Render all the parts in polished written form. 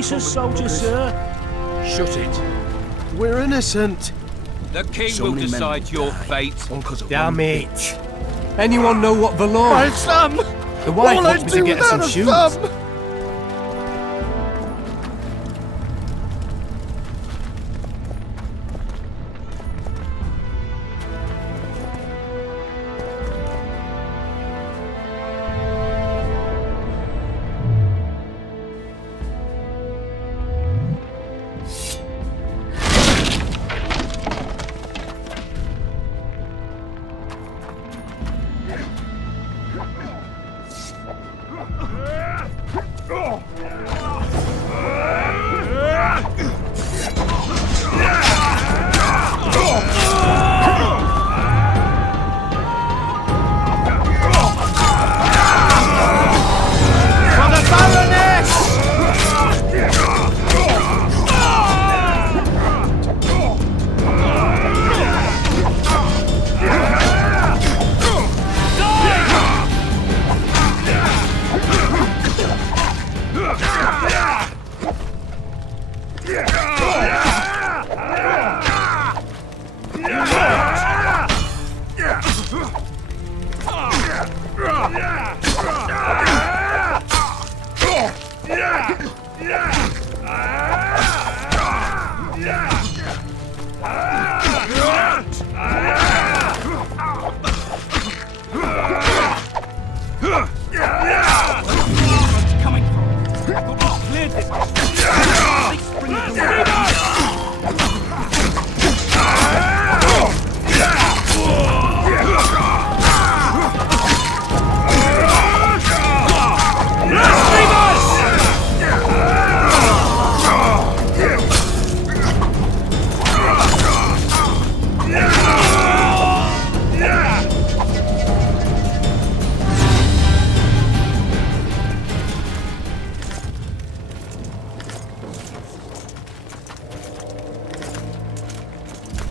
Jason's soldier, sir. Shut it. We're innocent. The king So will many men decide will your die. fate. All 'cause of Damn one it. bitch. Anyone know what Valette? My thumb! The wife All wants I me do to get without some a shoes. thumb!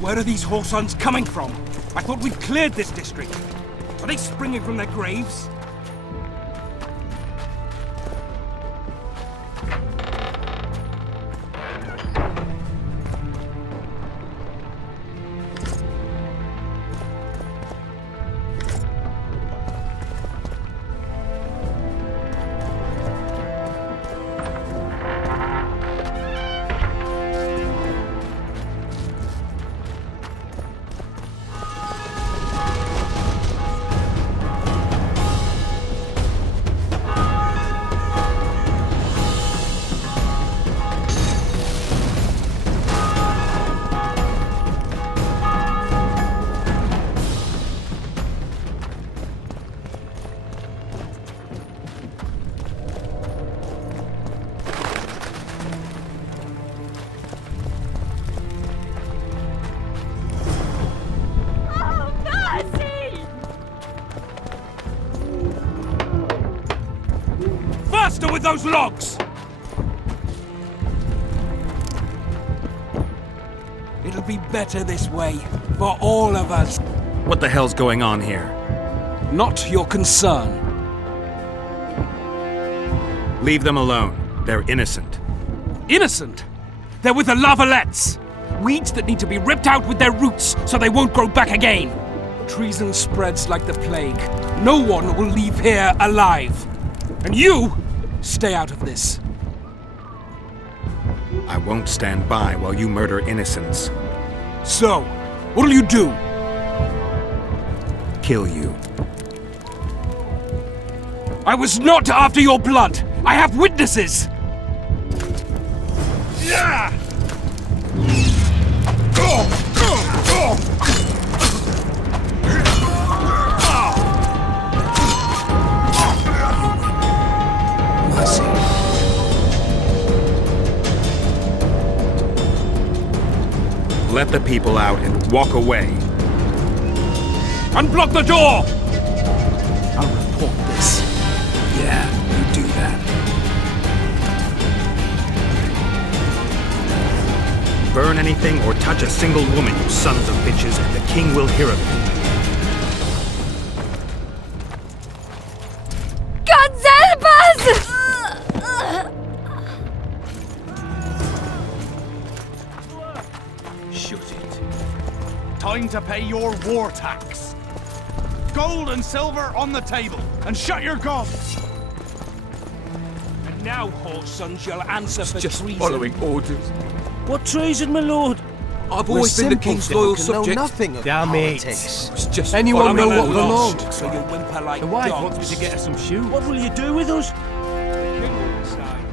Where are these whoresons coming from? I thought we'd cleared this district. Are they springing from their graves? Faster with those logs! It'll be better this way, for all of us. What the hell's going on here? Not your concern. Leave them alone. They're innocent. Innocent? They're with the Lavalettes! Weeds that need to be ripped out with their roots so they won't grow back again. Treason spreads like the plague. No one will leave here alive. And you, stay out of this. I won't stand by while you murder innocents. So, what'll you do? Kill you. I was not after your blood! I have witnesses! Yeah! Let the people out and walk away. Unblock the door! I'll report this. Yeah, you do that. Burn anything or touch a single woman, you sons of bitches, and the king will hear of it. God help us! Time to pay your war tax. Gold and silver on the table, and shut your gobs! And now, whoresons, you'll answer for Just treason. following orders. What treason, my lord? I've We're always been the simple king's folk loyal and know subject. nothing of Damn it. politics. It's just Anyone following know what orders. the Lost, so you whimper like The wife dogs. wants me to get her some shoes. What will you do with us? The king will decide.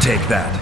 Take that.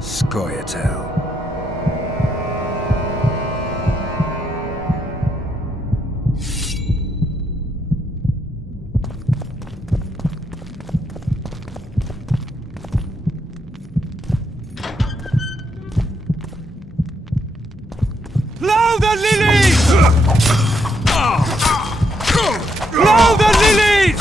Scoia'tael. Blow the lilies!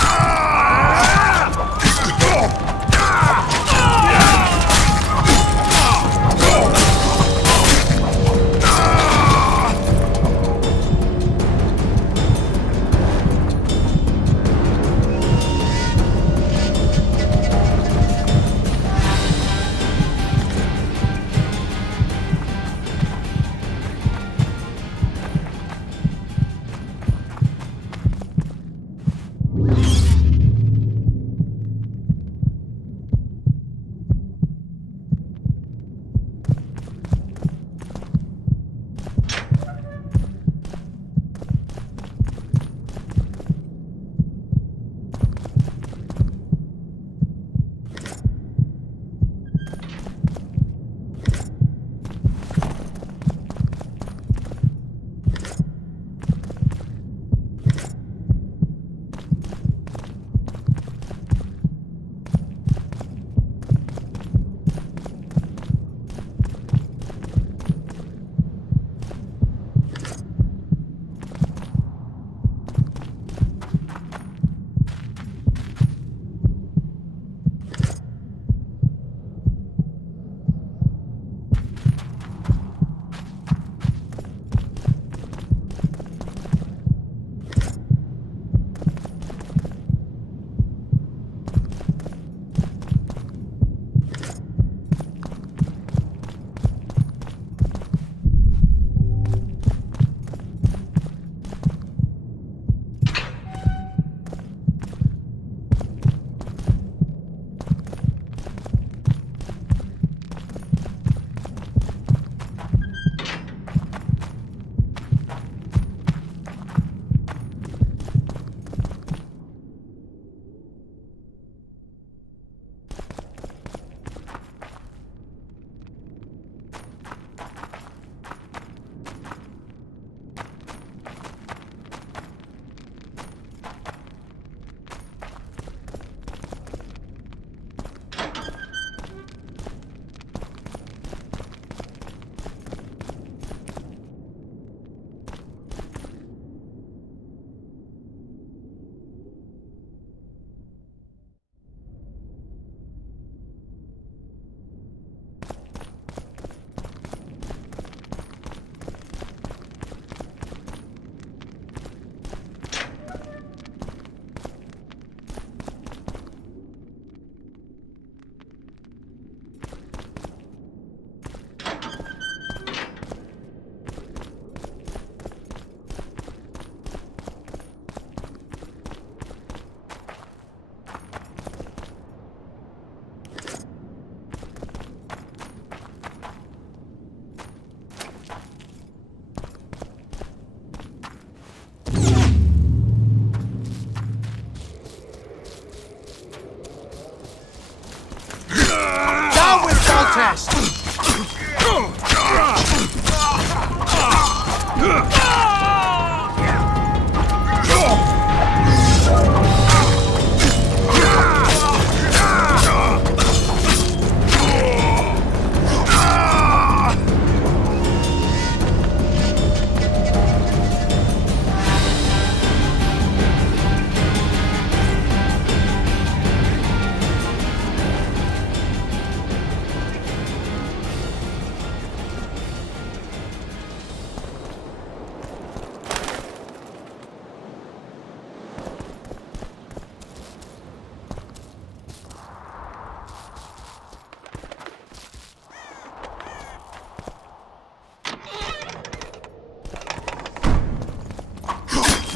Foltest!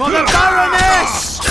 For the Baroness!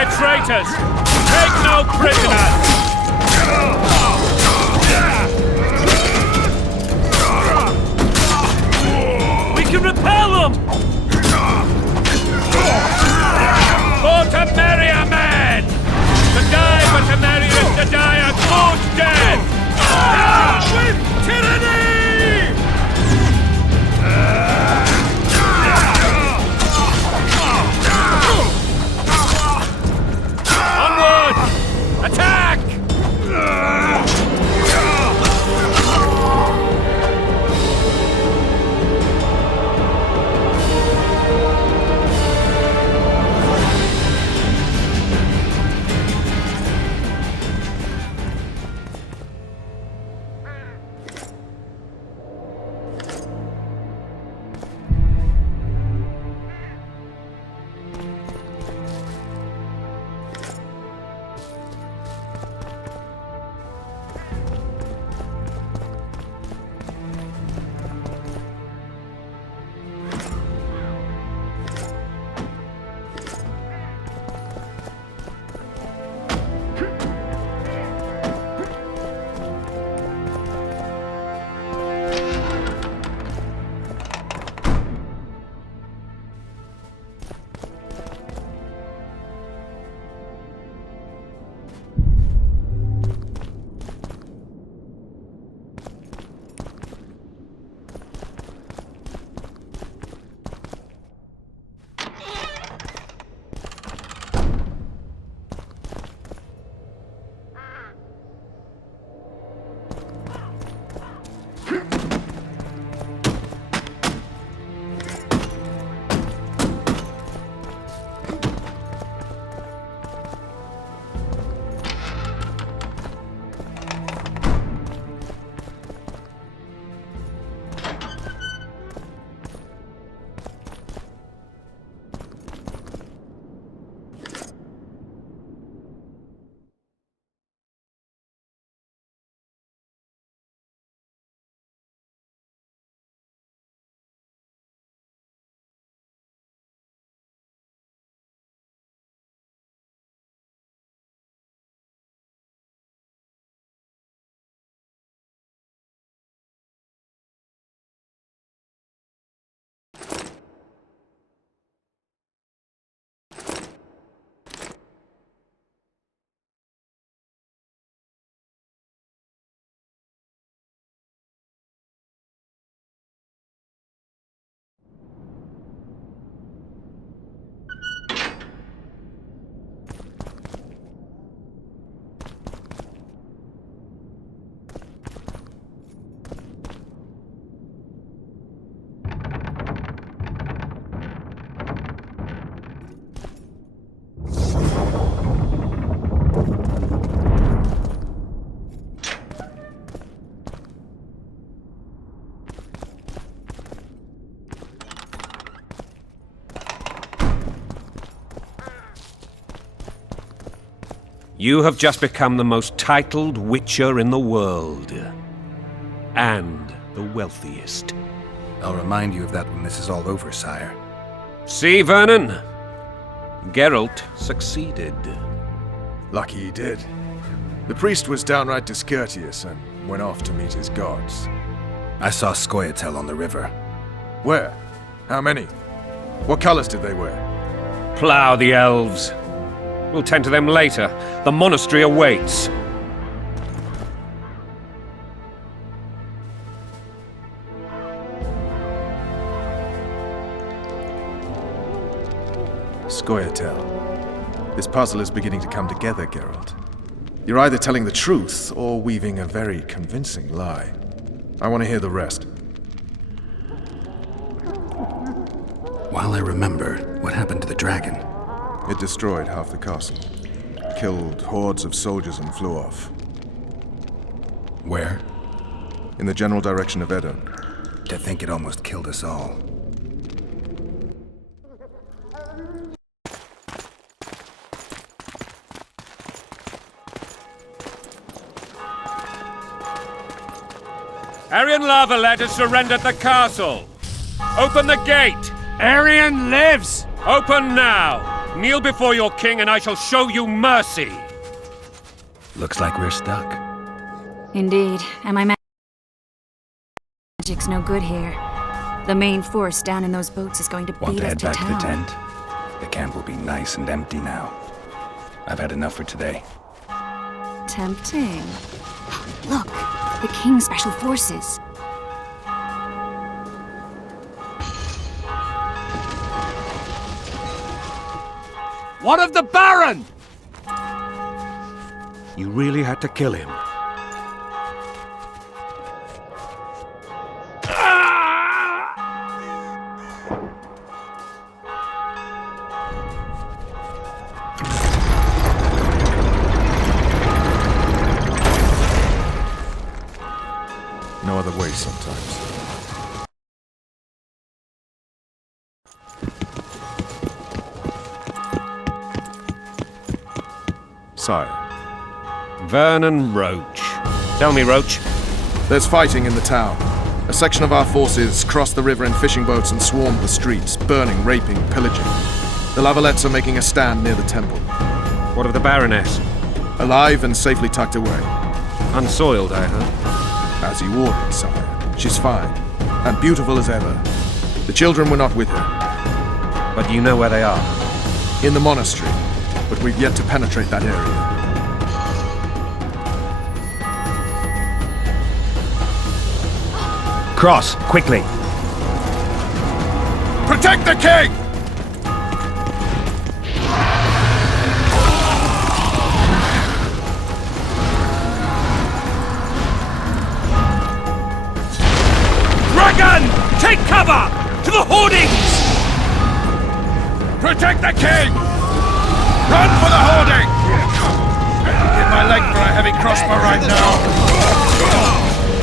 They're traitors! Take no prisoners! We can repel them! For Temeria, men! To die for Temeria is to die a good death! With tyranny! Onward! Attack! You have just become the most titled witcher in the world. And the wealthiest. I'll remind you of that when this is all over, sire. See, Vernon? Geralt succeeded. Lucky he did. The priest was downright discourteous and went off to meet his gods. I saw Scoia'tael on the river. Where? How many? What colors did they wear? Plough the elves. We'll tend to them later. The monastery awaits. Scoia'tael. This puzzle is beginning to come together, Geralt. You're either telling the truth or weaving a very convincing lie. I want to hear the rest. While I remember, what happened to the dragon? It destroyed half the castle. Killed hordes of soldiers and flew off. Where? In the general direction of Edon. To think it almost killed us all. Arian Valette has surrendered the castle. Open the gate. Arian lives! Open now. Kneel before your king and I shall show you mercy! Looks like we're stuck. Indeed, and my magic's no good here. The main force down in those boats is going to Want beat to us head to back to the town. tent? The camp will be nice and empty now. I've had enough for today. Tempting. Look, the King's special forces. What of the Baron? You really had to kill him. No other way sometimes. Sire, Vernon Roach. Tell me, Roach. there's fighting in the town. A section of our forces crossed the river in fishing boats and swarmed the streets, burning, raping, pillaging. The Lavalettes are making a stand near the temple. What of the Baroness? Alive and safely tucked away. Unsoiled, I heard. As you ordered, sire. She's fine, and beautiful as ever. The children were not with her. But do you know where they are? In the monastery, but we've yet to penetrate that area. Cross, quickly! Protect the king! Dragon! Take cover! To the hoardings! Protect the king! Run for the hoarding! Hit my leg for a heavy crossbow right now.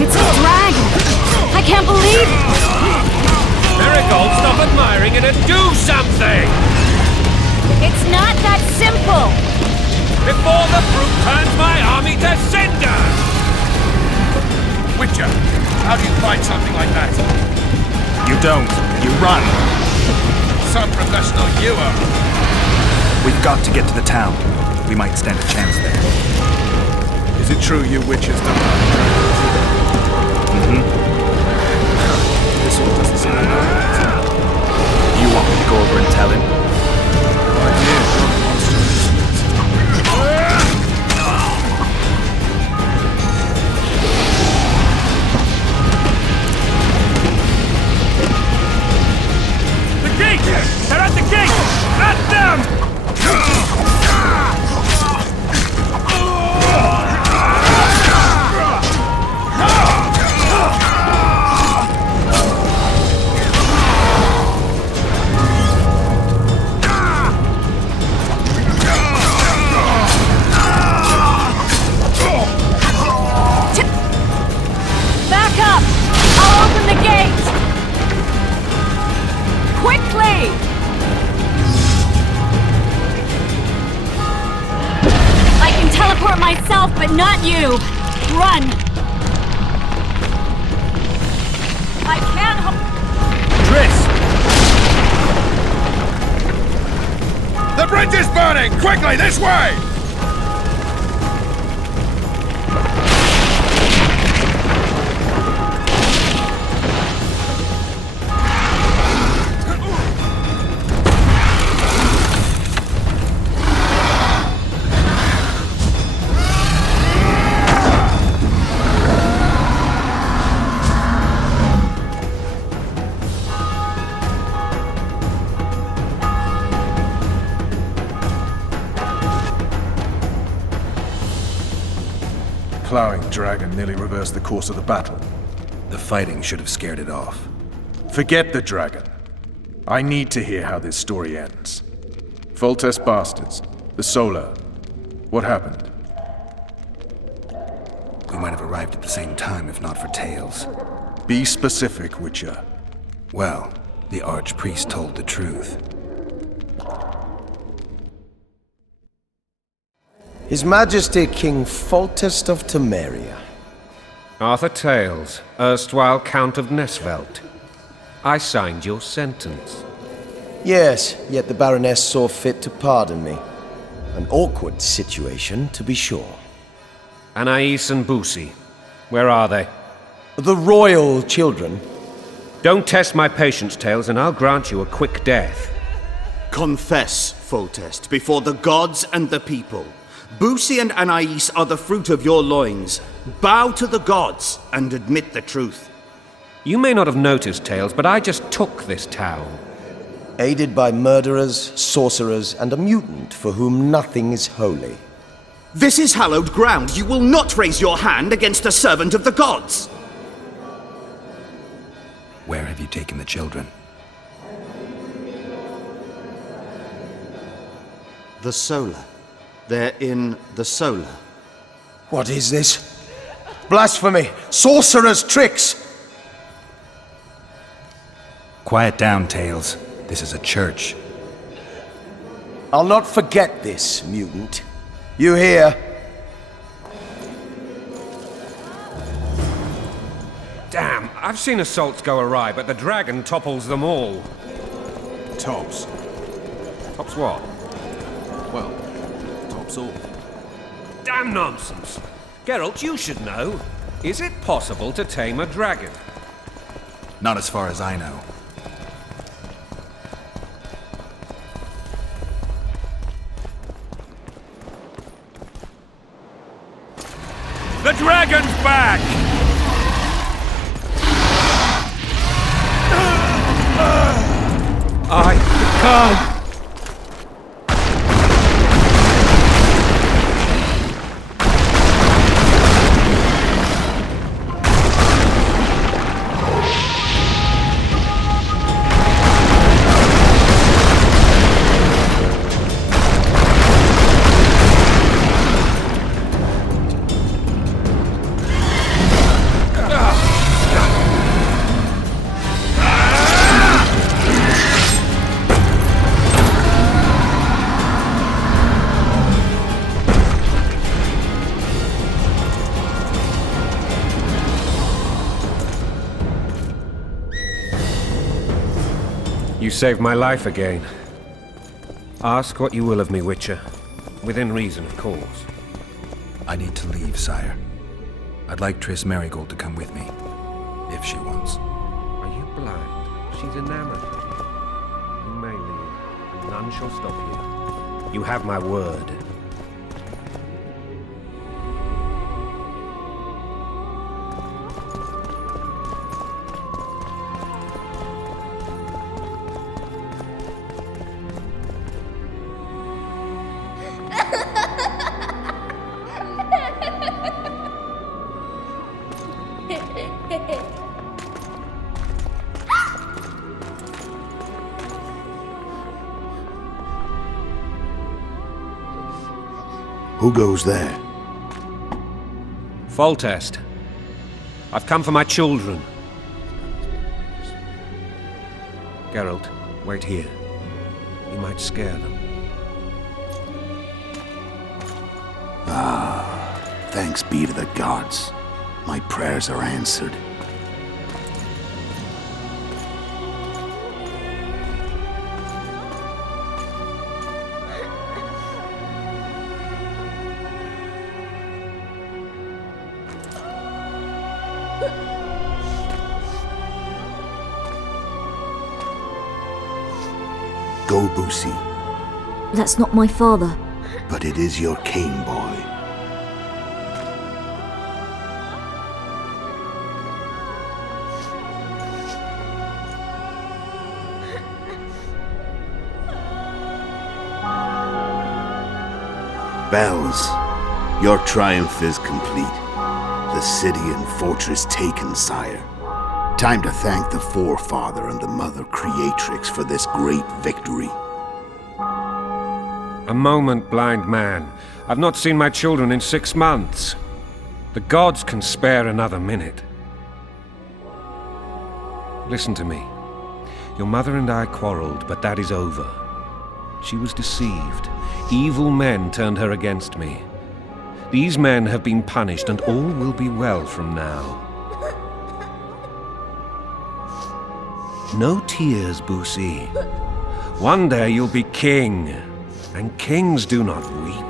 It's a dragon! I can't believe it! Marigold, stop admiring it and do something! It's not that simple! Before the brute turns my army to cinder! Witcher, how do you fight something like that? You don't. You run. Some professional you are. We've got to get to the town. We might stand a chance there. Is it true you witches don't have dragons? This one doesn't seem to know. You want me to go over and tell him? No idea what a monster this is. The gate! They're at the gate! At them! Back up! I'll open the gate! Quickly! I can teleport myself, but not you! Run! I can't Triss! The bridge is burning! Quickly, this way! Plowing dragon nearly reversed the course of the battle. The fighting should have scared it off. Forget the dragon. I need to hear how this story ends. Foltest bastards. The Solar. What happened? We might have arrived at the same time if not for tales. Be specific, Witcher. Well, the Archpriest told the truth. His Majesty King Foltest of Temeria. Arthur Tales, erstwhile Count of Nesvelt. I signed your sentence. Yes, yet the Baroness saw fit to pardon me. An awkward situation, to be sure. Anais and Boussy, where are they? The royal children. Don't test my patience, Tails, and I'll grant you a quick death. Confess, Foltest, before the gods and the people. Boussy and Anais are the fruit of your loins. Bow to the gods and admit the truth. You may not have noticed, Tails, but I just took this town. Aided by murderers, sorcerers, and a mutant for whom nothing is holy. This is hallowed ground. You will not raise your hand against a servant of the gods. Where have you taken the children? The Solar. They're in the Solar. What is this? Blasphemy! Sorcerer's tricks! Quiet down, Tails. This is a church. I'll not forget this, mutant. You hear? Damn, I've seen assaults go awry, but the dragon topples them all. Tops. Tops what? Well, tops all. Damn nonsense! Geralt, you should know. Is it possible to tame a dragon? Not as far as I know. The dragon's back! I can't! You saved my life again. Ask what you will of me, Witcher. Within reason, of course. I need to leave, sire. I'd like Triss Merigold to come with me, if she wants. Are you blind? She's enamored. You may leave, and none shall stop you. You have my word. Who goes there? Foltest. I've come for my children. Geralt, wait here. You might scare them. Thanks be to the gods. My prayers are answered. Go, Boussy. That's not my father. But it is your king, boy. Bells, your triumph is complete. The city and fortress taken, sire. Time to thank the Forefather and the Mother Creatrix for this great victory. A moment, blind man. I've not seen my children in 6 months. The gods can spare another minute. Listen to me. Your mother and I quarreled, but that is over. She was deceived. Evil men turned her against me. These men have been punished, and all will be well from now. No tears, Boussy. One day you'll be king, and kings do not weep.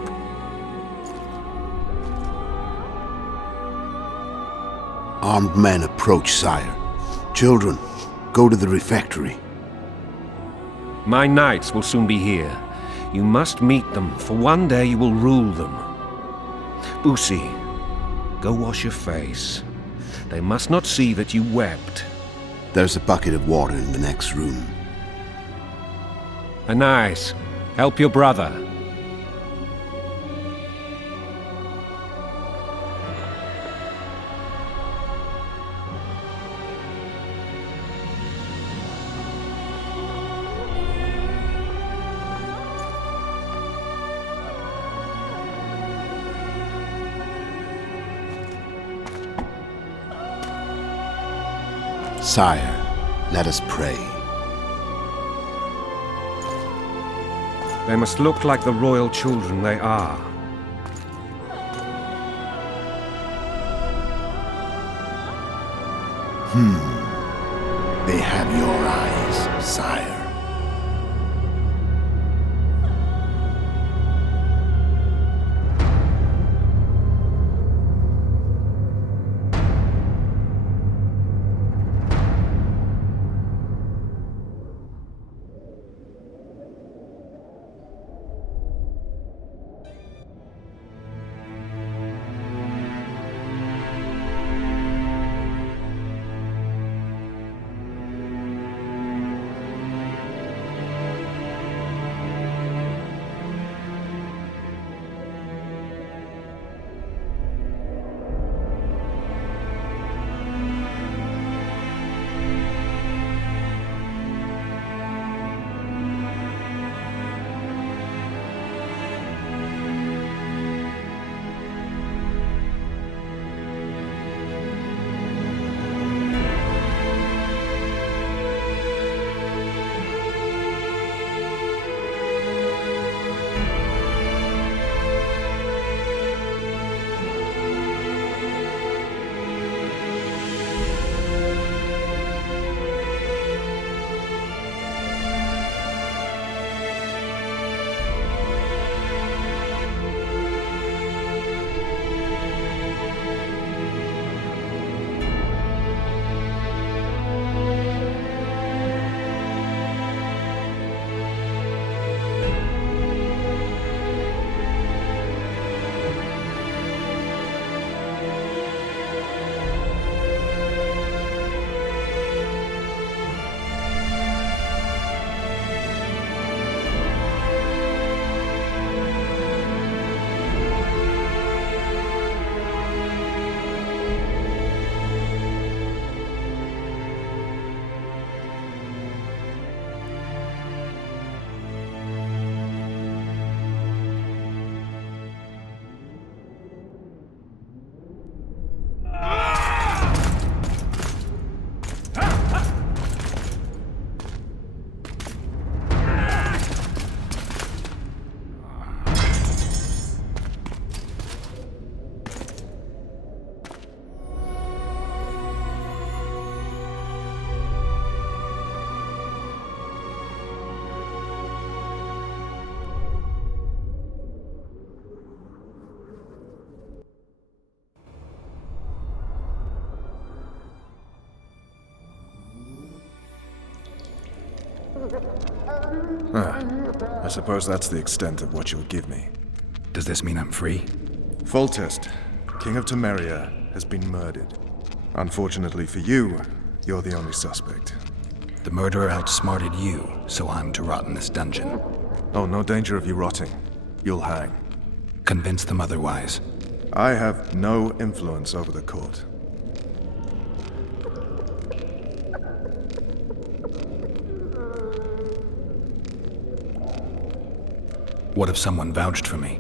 Armed men approach, sire. Children, go to the refectory. My knights will soon be here. You must meet them, for one day you will rule them. Busi, go wash your face. They must not see that you wept. There's a bucket of water in the next room. Anais, help your brother. Sire, let us pray. They must look like the royal children they are. They have your eyes, sire. I suppose that's the extent of what you'll give me. Does this mean I'm free? Foltest, King of Temeria, has been murdered. Unfortunately for you, you're the only suspect. The murderer outsmarted you, so I'm to rot in this dungeon. Oh, no danger of you rotting. You'll hang. Convince them otherwise. I have no influence over the court. What if someone vouched for me?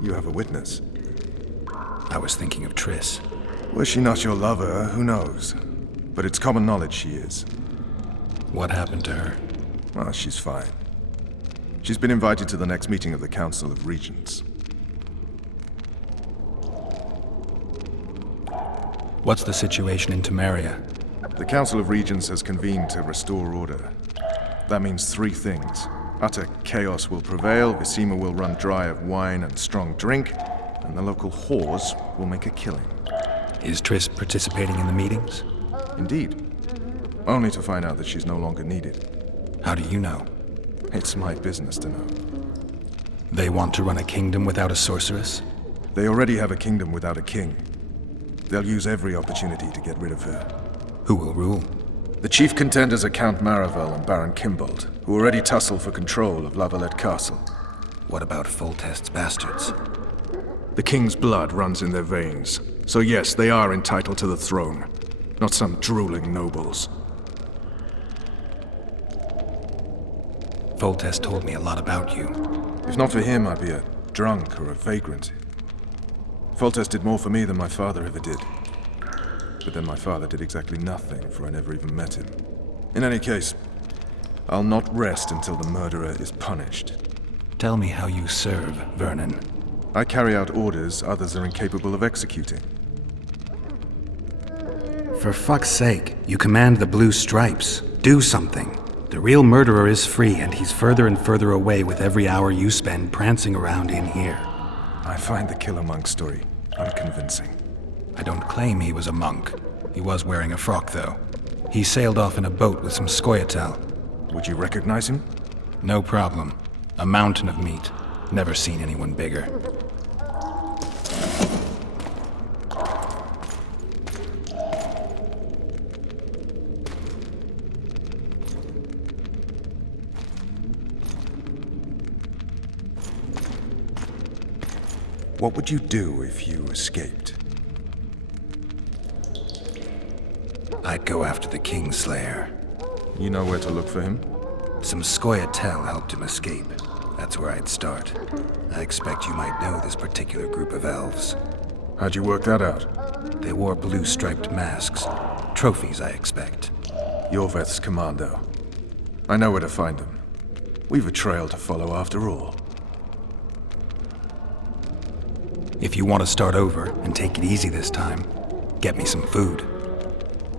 You have a witness. I was thinking of Triss. Was she not your lover? Who knows? But it's common knowledge she is. What happened to her? Well, she's fine. She's been invited to the next meeting of the Council of Regents. What's the situation in Temeria? The Council of Regents has convened to restore order. That means three things. Utter chaos will prevail, Visima will run dry of wine and strong drink, and the local whores will make a killing. Is Triss participating in the meetings? Indeed. Only to find out that she's no longer needed. How do you know? It's my business to know. They want to run a kingdom without a sorceress? They already have a kingdom without a king. They'll use every opportunity to get rid of her. Who will rule? The chief contenders are Count Maravel and Baron Kimbold, who already tussle for control of Valette Castle. What about Foltest's bastards? The king's blood runs in their veins, so yes, they are entitled to the throne, not some drooling nobles. Foltest told me a lot about you. If not for him, I'd be a drunk or a vagrant. Foltest did more for me than my father ever did. But then my father did exactly nothing, for I never even met him. In any case, I'll not rest until the murderer is punished. Tell me how you serve, Vernon. I carry out orders others are incapable of executing. For fuck's sake, you command the Blue Stripes. Do something. The real murderer is free, and he's further and further away with every hour you spend prancing around in here. I find the Killer Monk story unconvincing. I don't claim he was a monk. He was wearing a frock, though. He sailed off in a boat with some Scoia'tael. Would you recognize him? No problem. A mountain of meat. Never seen anyone bigger. What would you do if you escaped? I'd go after the Kingslayer. You know where to look for him? Some Scoia'tael helped him escape. That's where I'd start. I expect you might know this particular group of elves. How'd you work that out? They wore blue-striped masks. Trophies, I expect. Yorveth's commando. I know where to find them. We've a trail to follow after all. If you want to start over and take it easy this time, get me some food.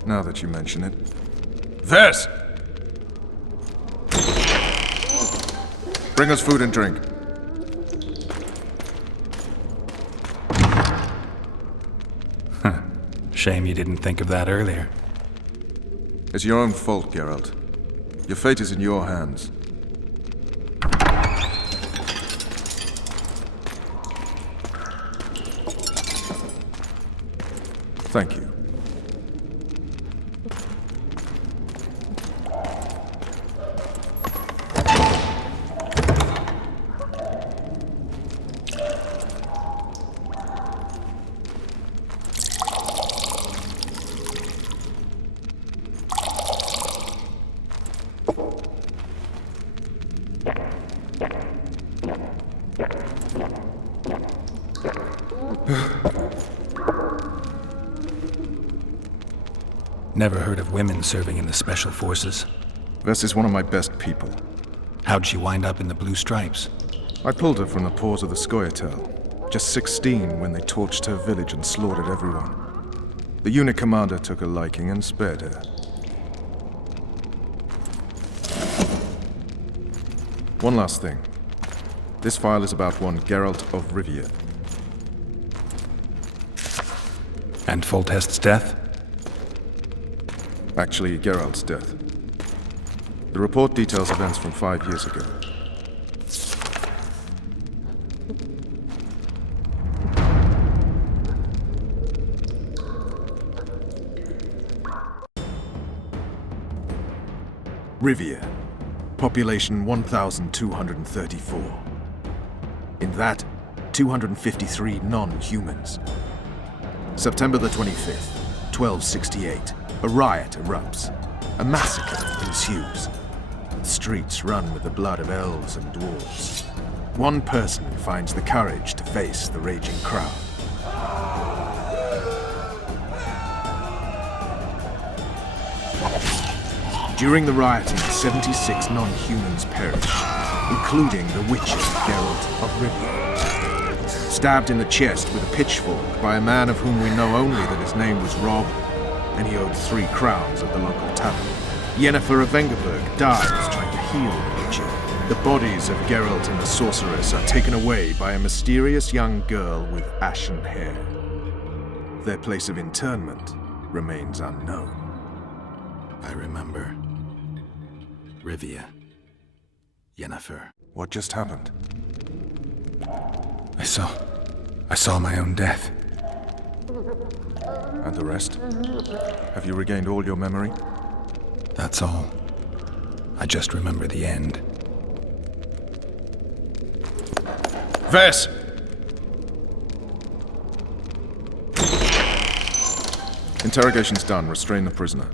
Now that you mention it. Vers! Bring us food and drink. Shame you didn't think of that earlier. It's your own fault, Geralt. Your fate is in your hands. Thank you. Never heard of women serving in the Special Forces. Vess is one of my best people. How'd she wind up in the Blue Stripes? I pulled her from the paws of the Scoia'tael. Just 16 when they torched her village and slaughtered everyone. The unit commander took a liking and spared her. One last thing. This file is about one Geralt of Rivia. And Foltest's death? Actually, Geralt's death. The report details events from 5 years ago. Rivia. Population 1,234. In that, 253 non-humans. September the 25th, 1268. A riot erupts. A massacre ensues. The streets run with the blood of elves and dwarves. One person finds the courage to face the raging crowd. During the rioting, 76 non-humans perish, including the witcher Geralt of Rivia. Stabbed in the chest with a pitchfork by a man of whom we know only that his name was Rob, and he owed 3 crowns at the local tavern. Yennefer of Vengerberg dies trying to heal nature. The bodies of Geralt and the sorceress are taken away by a mysterious young girl with ashen hair. Their place of internment remains unknown. I remember. Rivia. Yennefer. What just happened? I saw my own death. And the rest? Have you regained all your memory? That's all. I just remember the end. Vess! Interrogation's done. Restrain the prisoner.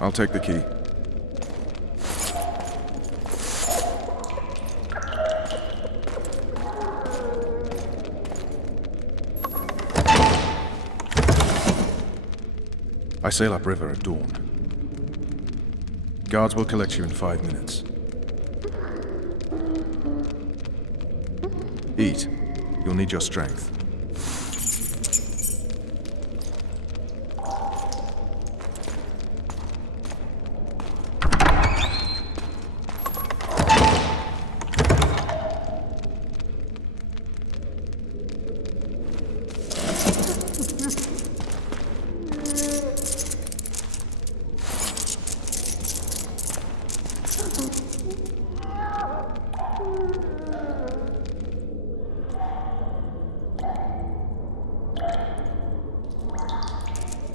I'll take the key. I sail upriver at dawn. Guards will collect you in 5 minutes. Eat. You'll need your strength.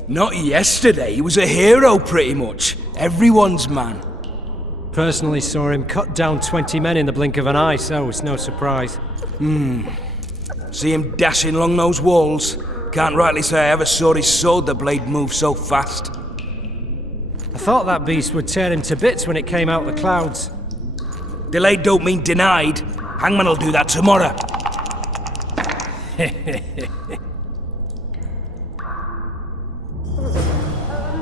Not yesterday, he was a hero pretty much. Everyone's man. Personally saw him cut down 20 men in the blink of an eye, so it's no surprise. See him dashing along those walls? Can't rightly say I ever saw his sword the blade move so fast. I thought that beast would tear him to bits when it came out the clouds. Delayed don't mean denied. Hangman'll do that tomorrow.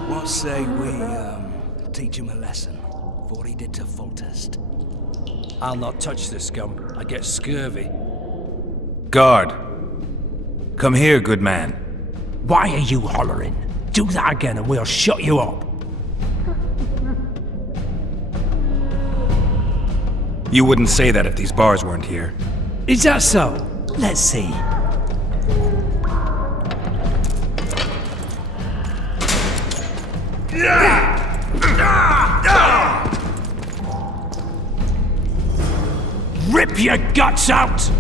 What say we, teach him a lesson, for what he did to Foltest? I'll not touch the scum. I get scurvy. Guard! Come here, good man. Why are you hollering? Do that again and we'll shut you up. You wouldn't say that if these bars weren't here. Is that so? Let's see. Rip your guts out!